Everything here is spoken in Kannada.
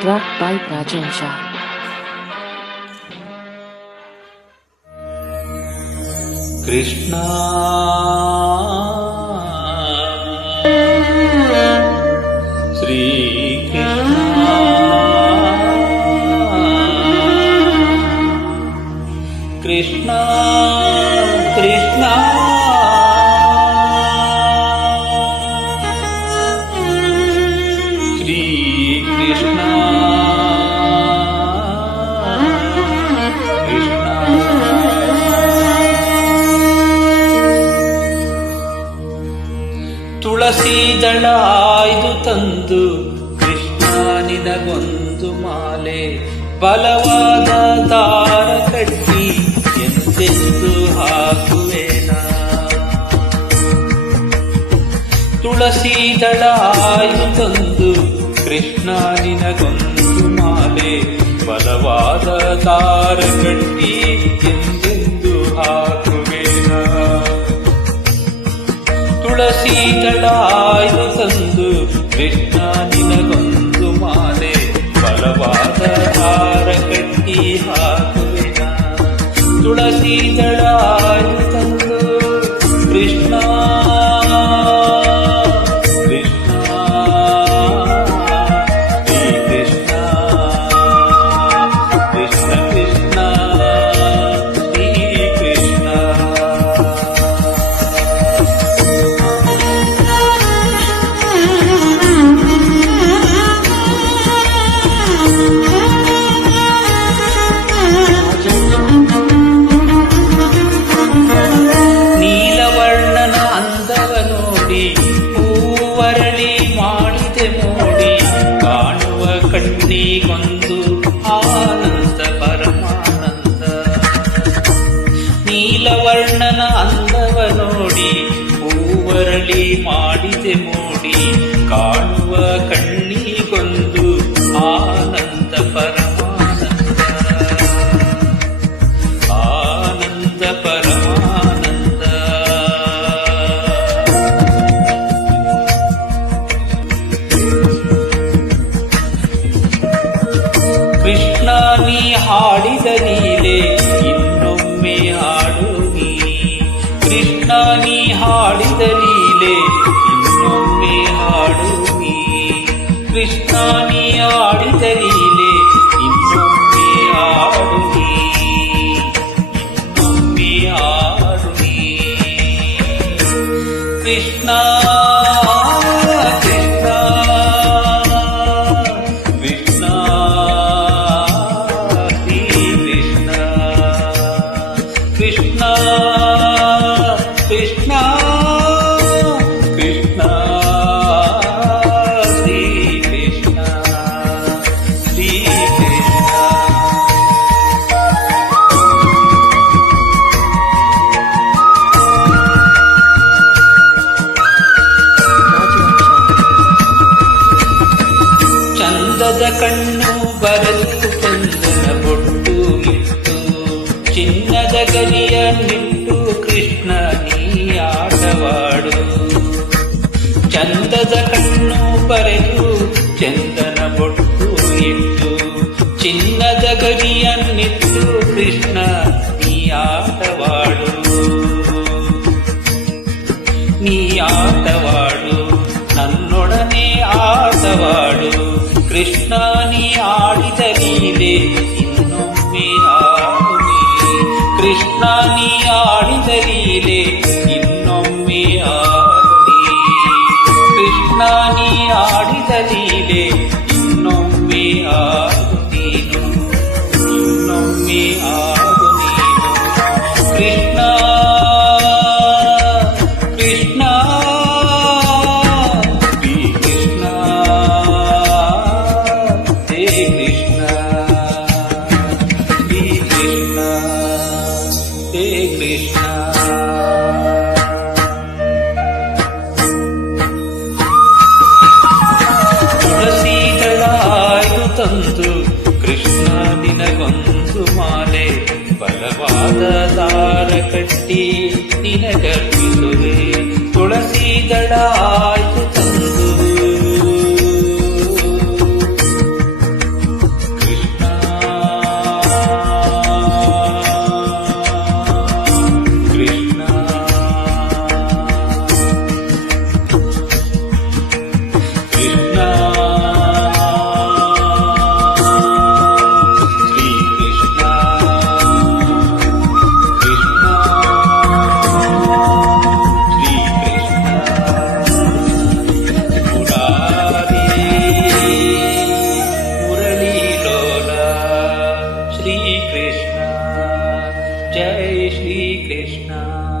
Track by Prajansha. Krishna Sri Krishna Krishna Krishna Sri Krishna ತುಳಸಿ ದಳ ಆಯ್ದು ತಂದು ಕೃಷ್ಣ ನಿನಗೊಂದು ಮಾಲೆ ಬಲವಾದ ದಾರ ಕಟ್ಟಿ ಎಂತೆಂದು ಹಾಕುವೆನ. ತುಳಸಿ ದಳ ಆಯ್ದು ತಂದು ಕೃಷ್ಣ ನಿನಗೊಂದು ಮಾಲೆ ಬಲವಾದ ದಾರ ಕಟ್ಟಿ ಎಂದೆಂದು ಹಾಕುವೆನ. ತುಳಸಿ ದಳ ಆಯ್ದು ತಂದು ಕೃಷ್ಣ ನಿನಗೊಂದು ಮಾಲೆ ಬಲವಾದ ಹಾರ ಕಟ್ಟಿ ಹಾಕುವೆನ. ತುಳಸಿ ದಳ ಆಯ್ದು ತಂದು ಕೃಷ್ಣ ಕೃಷ್ಣ ಶ್ರೀ ಕೃಷ್ಣ ಕೃಷ್ಣ ಕೃಷ್ಣ ಶ್ರೀ ಕೃಷ್ಣ. ನೀಲವರ್ಣನ ಅಂದವ ನೋಡಿ ಹೂವರಳಿ ಮಾಡಿದೆ ಮೋಡಿ ಕಾಣುವ ಕಣ್ಣಿಗೊಂದು ಆನಂದ ಪರಮಾನಂದ. ನೀಲವರ್ಣನ ಅಂದವ ನೋಡಿ ಹೂವರಳಿ ಮಾಡಿದೆ ಮೋಡಿ ಕಾಣುವ ಕಣ್ಣಿಗೊಂದು ಆನಂದ ಪರಮಾನಂದ ಆನಂದ ಪರಮಾನಂದ. ಕೃಷ್ಣ ನೀ ಹಾಡಿದ ಲೀಲೆ ಇನ್ನೊಮ್ಮೆ ಹಾಡು ನೀ. ಕೃಷ್ಣ ನೀ ಹಾಡಿದ ಲೀಲೆ ಇನ್ನೊಮ್ಮೆ ಹಾಡು ನೀ. ಕೃಷ್ಣ ನೀ ಆಡಿದ ಲೀಲೆ ಇನ್ನೊಮ್ಮೆ ಹಾಡು ನೀ. ಇನ್ನೊಮ್ಮೆ ಹಾಡು ನೀ. ಕೃಷ್ಣ ಕೃಷ್ಣ ಕೃಷ್ಣ ಶ್ರೀ ಕೃಷ್ಣ ಕೃಷ್ಣ ಕೃಷ್ಣ ಕೃಷ್ಣ ಶ್ರೀ ಕೃಷ್ಣ ಶ್ರೀ ಕೃಷ್ಣ. ಚಂದದ ಕಣ್ಣು ಬರೆದು ಚಂದನ ಬೊಟ್ಟು ಇಟ್ಟು ಚಿನ್ನದ ಗರಿಯ ನಿಟ್ಟು ಕೃಷ್ಣ ನೀ ಆಟವಾಡು. ಚಂದದ ಕಣ್ಣು ಬರೆದು ಚಂದನ ಬೊಟ್ಟು ಇಟ್ಟು ಚಿನ್ನದ ಗರಿಯನ್ನಿಟ್ಟು ಕೃಷ್ಣ ನೀ ಆಟವಾಡು. ನೀ ಆಟವಾಡು ನನ್ನೊಡನೆ ಆಟವಾಡು. ಕೃಷ್ಣ ನೀ ಆಡಿದ ಲೀಲೆ ಇನ್ನೊಮ್ಮೆ ಹಾಡು ನೀ. ಕೃಷ್ಣ ನೀ ಆಡಿದ ಲೀಲೆ ಇನ್ನೊಮ್ಮೆ ಹಾಡು ನೀ. ಕೃಷ್ಣ ನೀ ಆಡಿದ ಲೀಲೆ ಇನ್ನೊಮ್ಮೆ ಹಾಡು ನೀನು. ಇನ್ನೊಮ್ಮೆ ಹಾಡು ನೀನು. ಕೃಷ್ಣ ಕೃಷ್ಣ ಶ್ರೀ ಕೃಷ್ಣ ಹೇ ಕೃಷ್ಣ ಶ್ರೀ ಕೃಷ್ಣ ಹೇ ಕೃಷ್ಣ. ತುಳಸಿ ದಳ ಆಯ್ದು ತಂದು ಕೃಷ್ಣ ನಿನಗೊಂದು ಮಾಲೆ ಬಲವಾದ ದಾರ ಕಟ್ಟಿ ನಿನಗರ್ಪಿಸುವೆ. ತುಳಸಿ ದಳ